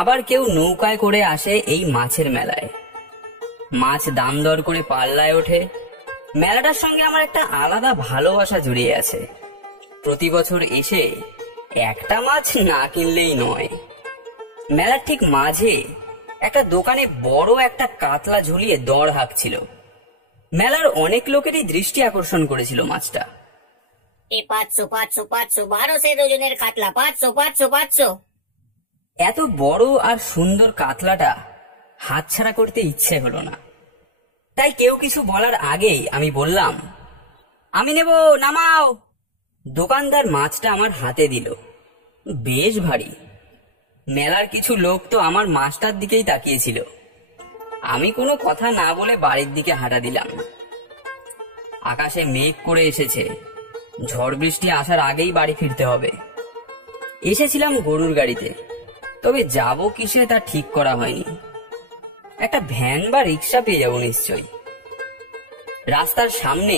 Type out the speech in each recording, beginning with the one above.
আবার কেউ নৌকায় করে আসে এই মাছের মেলায়। মাছ দাম দর করে পাল্লায় ওঠে। মেলাটার সঙ্গে আমার একটা আলাদা ভালোবাসা জড়িয়ে আছে। প্রতি বছর এসে একটা মাছ না কিনলেই নয়। মেলার ঠিক মাঝে একটা দোকানে বড় একটা কাতলা ঝুলিয়ে দর হাঁকছিল। মেলার অনেক লোকেরই দৃষ্টি আকর্ষণ করেছিল মাছটা। 500 500 500 1200 ওজনের কাতলা, 500 500 500। এত বড় আর সুন্দর কাতলাটা হাতছাড়া করতে ইচ্ছে হলো না। তাই কেউ কিছু বলার আগেই আমি বললাম, আমি নেব, নামাও। দোকানদার মাছটা আমার হাতে দিল। বেশ ভারী। মেলার কিছু লোক তো আমার মাছটার দিকেই তাকিয়েছিল। আমি কোনো কথা না বলে বাড়ির দিকে হাঁটা দিলাম। আকাশে মেঘ করে এসেছে। ঝড় বৃষ্টি আসার আগেই বাড়ি ফিরতে হবে। এসেছিলাম গরুর গাড়িতে, তবে যাব কিসে তা ঠিক করা হয়নি। একটা ভ্যান বা রিক্সা পেয়ে যাব নিশ্চয়ই। রাস্তার সামনে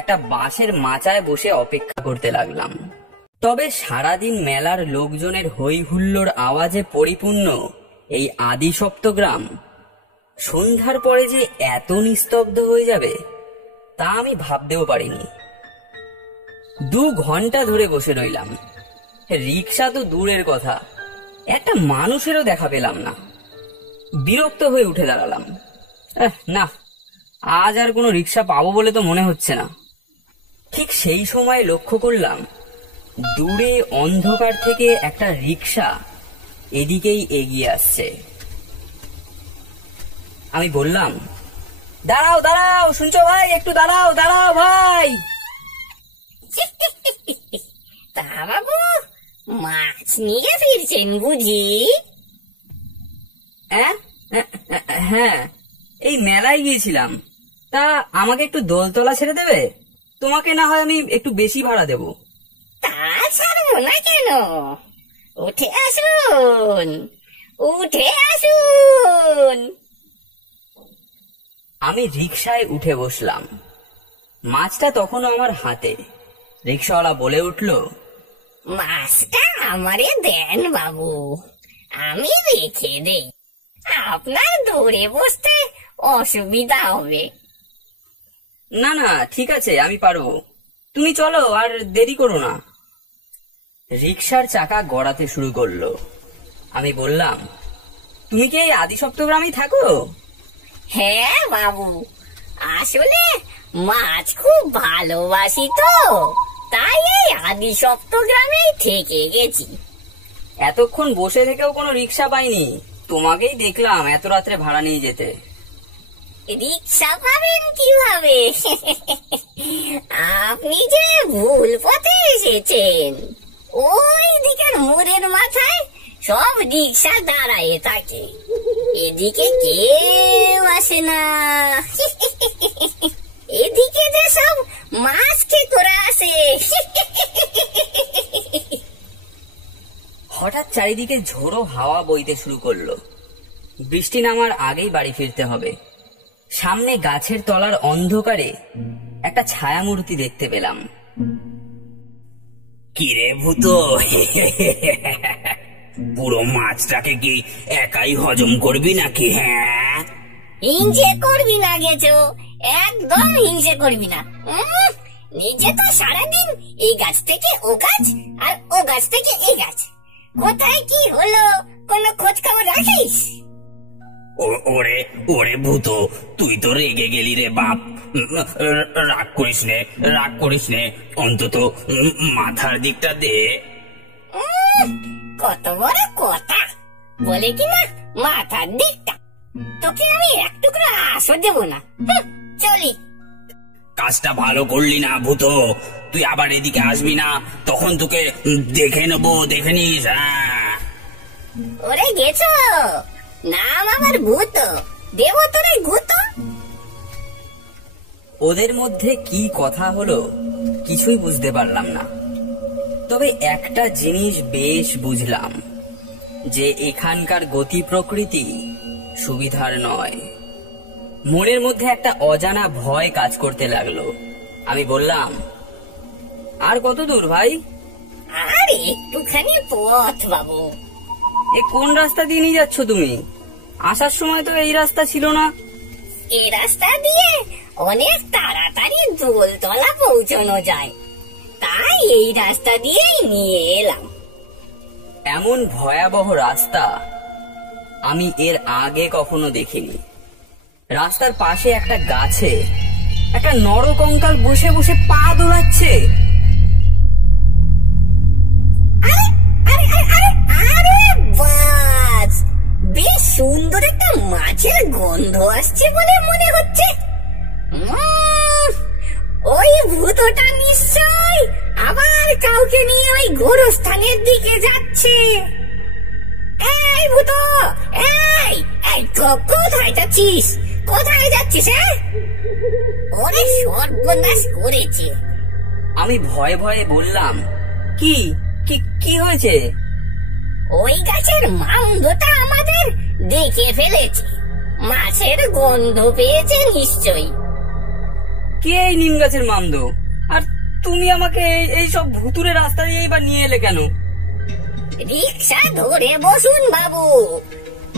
একটা বাঁশের মাচায় বসে অপেক্ষা করতে লাগলাম। তবে সারাদিন মেলার লোকজনের হই হুল্লোড় আওয়াজে পরিপূর্ণ এই আদি সপ্তগ্রাম সন্ধ্যার পরে যে এত নিস্তব্ধ হয়ে যাবে তা আমি ভাবতেও পারিনি। 2 ঘন্টা ধরে বসে রইলাম। রিক্সা তো দূরের কথা, একটা মানুষেরও দেখা পেলাম না। বিরক্ত হয়ে উঠে দাঁড়ালাম। না, আজ আর কোনো রিক্সা পাবো বলে তো মনে হচ্ছে না। ঠিক সেই সময় লক্ষ্য করলাম দূরে অন্ধকার থেকে একটা রিক্সা এদিকেই এগিয়ে আসছে। আমি বললাম, দাঁড়াও দাঁড়াও, শুনছো ভাই, একটু দাঁড়াও দাঁড়াও ভাই। তা বাবু, মাছ নিয়ে ফিরছেন বুঝি? হ্যাঁ, এই মেলায় গিয়েছিলাম। তা আমাকে একটু দোলতলা ছেড়ে দেবে? তোমাকে না হয় আমি একটু বেশি ভাড়া দেব। তা ছাড়বো না কেন? উঠে আসুন, উঠে আসুন। আমি রিক্সায় উঠে বসলাম। মাছটা তখনও আমার হাতে। রিক্সাওয়ালা বলে উঠল, মাছটা আমারে দেন বাবু, আমি রেখে দেই। আপনার দৌড়ে বসতে অসুবিধা হবে। না না, ঠিক আছে, আমি পারবো। তুমি চলো, আর দেরি করো না। রিক্সার চাকা গড়াতে শুরু করলো। আমি বললাম, তুমি কি এই আদি সপ্তগ্রামেই থাকো? হ্যাঁ বাবু, আসলে মাছ খুব ভালোবাসি তো, তাই এই আদি সপ্তগ্রামেই থেকে গেছি। এতক্ষণ বসে থেকেও কোনো রিক্সা পাইনি। তোমাকেই দেখলাম এত রাত্রে ভাড়া নিয়ে যেতে। রিক্সা পাবেন কিভাবে? আপনি যে ভুল পথে এসেছেন। ওই দিকের মোড়ের মাথায় সব রিক্সা দাঁড়ায় থাকে, এদিকে কেউ আসে না। এদিকে যে সব মাছ কে করে আসে। হঠাৎ চারিদিকে ঝোড়ো হাওয়া বইতে শুরু করলো। বৃষ্টি নামার আগেই বাড়ি ফিরতে হবে। সামনে গাছের তলার অন্ধকারে একটা ছায়ামূর্তি দেখতে পেলাম। কিরে ভূত, পুরো মাছটাকে কি একাই হজম করবি নাকি? হ্যাঁ, হিংসে করবি না গেছো, একদম হিংসে করবি না। নিজে তো সারাদিন এই গাছ থেকে ও গাছ আর ও গাছ থেকে এই গাছ, কোথায় কি হলো কোনো খোঁজ খবর রাখিস? ওরে ওরে ভূত, তুই তো রেগে গেলি রে বাপ। রাগ করিস নে, রাগ করিস নে, অন্তত মাথার দিকটা দে। কত বড় কথা বলে কিনা মাথার দিকটা। তোকে আমি এক টুকরো আশও দেব না। চলি। কাজটা ভালো করলি না ভূত, তুই আবার এদিকে আসবি না, তখন তোকে দেখে নেবো, দেখে নিস। ওরে গেছো, নাম আমার ভূত, দেব তোরে ভূত। ওদের মধ্যে কি কথা হলো কিছুই বুঝতে পারলাম না। তবে একটা জিনিস বেশ বুঝলাম, যে এখানকার গতি প্রকৃতি সুবিধার নয়। মনের মধ্যে একটা অজানা ভয় কাজ করতে লাগলো। আমি বললাম, আর কত দূর ভাই? আর একটুখানি পথ বাবু। এ কোন রাস্তা দিয়ে নিয়ে যাচ্ছ তুমি? আসার সময় তো এই রাস্তা ছিল না। এই রাস্তা দিয়ে অনেক তাড়াতাড়ি দোলতলা পৌঁছানো যায়, তাই এই রাস্তা দিয়েই নিয়ে এলাম। এমন ভয়াবহ রাস্তা আমি এর আগে কখনো দেখিনি। রাস্তার পাশে একটা গাছে একটা নরকঙ্কাল বসে বসে পা দোলাচ্ছে। বাস, বেশ সুন্দর একটা মাছের গন্ধ আসছে বলে মনে হচ্ছে। ওই ভূতটা নিশ্চয় আবার কাউকে নিয়ে ওই গোরস্থানের দিকে যাচ্ছে। এই ভূত, এই এই কোথায় যাচ্ছিস? কোথায় যাচ্ছিস? অনেক সর্বনাশ করেছে। আমি ভয়ে ভয়ে বললাম, কি কি কি হয়েছে? ওই গাছের মামদোটা আমাদের দেখে ফেলেছে, মাছের গন্ধ পেয়েছে নিশ্চয়ই। কে এই নিম গাছের মামদো? আর তুমি আমাকে এই সব ভুতুরে রাস্তা দিয়ে এবার নিয়ে এলে কেন? রিক্সা ধরে বসুন বাবু,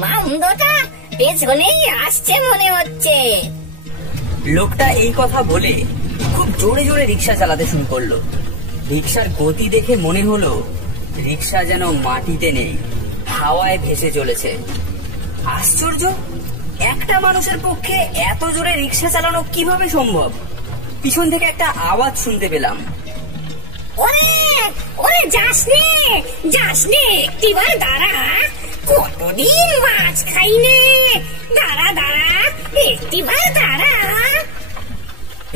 মামদোটা পেছনেই আসছে মনে হচ্ছে। লোকটা এই কথা বলে খুব জোরে জোরে রিক্সা চালাতে শুরু করলো। রিক্সার গতি দেখে মনে হলো রিক্সা যেন মাটিতে নেই, হাওয়ায় ভেসে চলেছে। আশ্চর্য, একটা মানুষের পক্ষে এত জোরে রিক্সা চালানো কিভাবে সম্ভব? পিছন থেকে একটা আওয়াজ শুনতে পেলাম, ওরে ওরে যাস নে, একটিবার দাঁড়া, কতদিন মাছ খাইনে, দাঁড়া একটিবার দাঁড়া।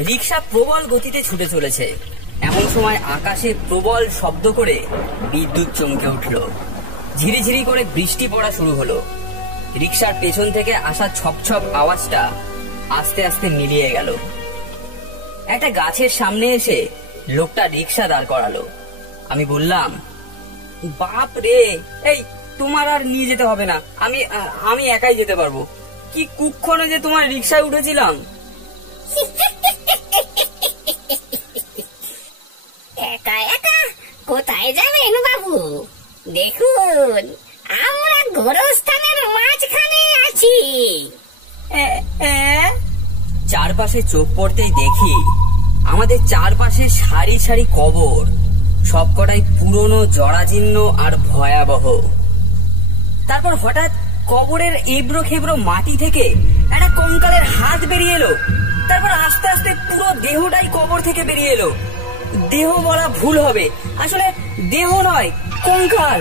রিক্সা প্রবল গতিতে ছুটে চলেছে। এমন সময় আকাশে প্রবল শব্দ করে বিদ্যুৎ চমকে উঠল। ঝিরিঝিরি করে বৃষ্টি পড়া শুরু হলো। রিক্সার পেছন থেকে আসা ছপ ছপ আওয়াজটা আস্তে আস্তে মিলিয়ে গেল। একটা গাছের সামনে এসে লোকটা রিক্সা দাঁড় করালো। আমি বললাম, বাপ রে, এই তোমার আর নিয়ে যেতে হবে না, আমি একাই যেতে পারবো। কি কুক্ষণে যে তোমার রিক্সায় উঠেছিলাম। একা একা কোথায় যাবেন বাবু? দেখুন, আমরা গোরস্থানের মাঝখানে আছি। চারপাশে চোখ পড়তেই দেখি আমাদের চারপাশে সারি সারি কবর, সবকটাই পুরনো, জরাজীর্ণ আর ভয়াবহ। তারপর হঠাৎ কবরের এবড়ো খেবড়ো মাটি থেকে একটা কঙ্কালের হাত বেরিয়ে এলো। তারপর আস্তে আস্তে পুরো দেহটাই কবর থেকে বেরিয়ে এলো। দেহ বলা ভুল হবে, আসলে দেহ নয়, কঙ্কাল।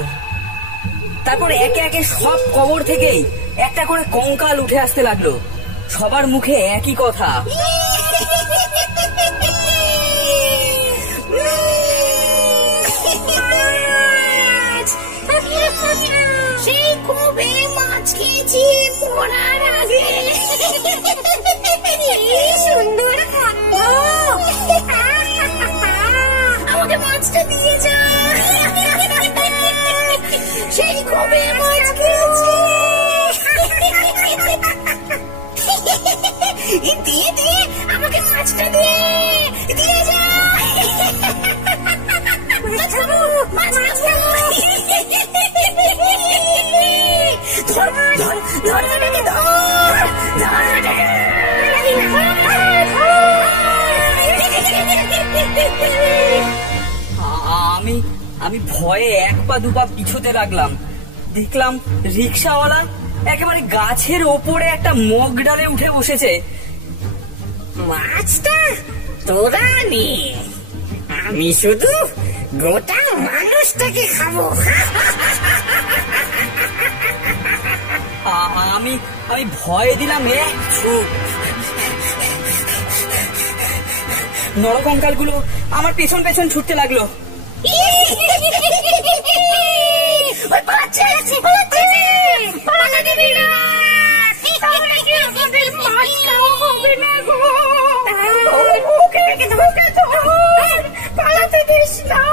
তারপর একে একে সব কবর থেকেই একটা করে কঙ্কাল উঠে আসতে লাগলো। সবার মুখে একই কথা, সেই কবে মাছ খেয়েছি মরার আগে, সুন্দর গন্ধ, আমাকে মাছটা দিয়ে যা। সেই কবে মাছ খেয়েছি, দিয়ে আমাকে মাছটা দিয়ে যা। মাছ খাবো, মাছ খাবো। আমি ভয়ে এক পা দুপা পিছুতে লাগলাম। দেখলাম রিক্সাওয়ালা একেবারে গাছের ওপরে একটা মগ ডালে উঠে বসেছে। মাছটা তোরা নিয়ে, আমি শুধু গোটা মানুষটাকে খাবো। আমি ভয়ে দিলাম এক ছুট। নরকঙ্কালগুলো আমার পেছন পেছন ছুটতে লাগলো। পালাতে দিস না,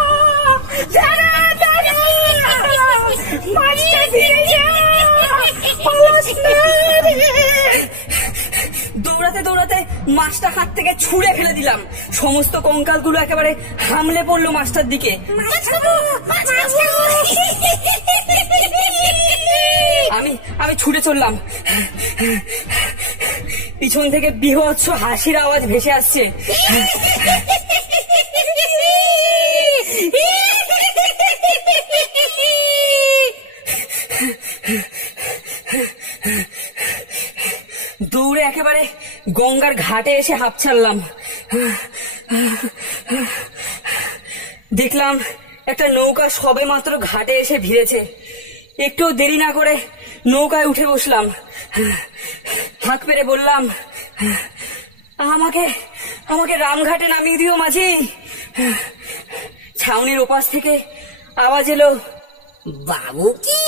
দৌড়াতে দৌড়াতে মাছটা হাত থেকে ছুঁড়ে ফেলে দিলাম। সমস্ত কঙ্কালগুলো একেবারে হামলে পড়লো মাছটার দিকে। আমি আমি ছুটে চললাম। পিছন থেকে বীভৎস হাসির আওয়াজ ভেসে আসছে। দৌড়ে একেবারে গঙ্গার ঘাটে এসে হাঁপ ছাড়লাম। দেখলাম একটা নৌকা সবে মাত্র ঘাটে এসে ভিড়েছে। একটু দেরি না করে নৌকায় উঠে বসলাম। হাঁক পেরে বললাম, আমাকে আমাকে রামঘাটে নামিয়ে দিও মাঝি। ছাউনির ওপাশ থেকে আওয়াজ এলো, বাবু কি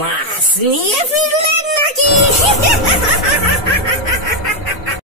মাছ নিয়ে ফিরলেন নাকি?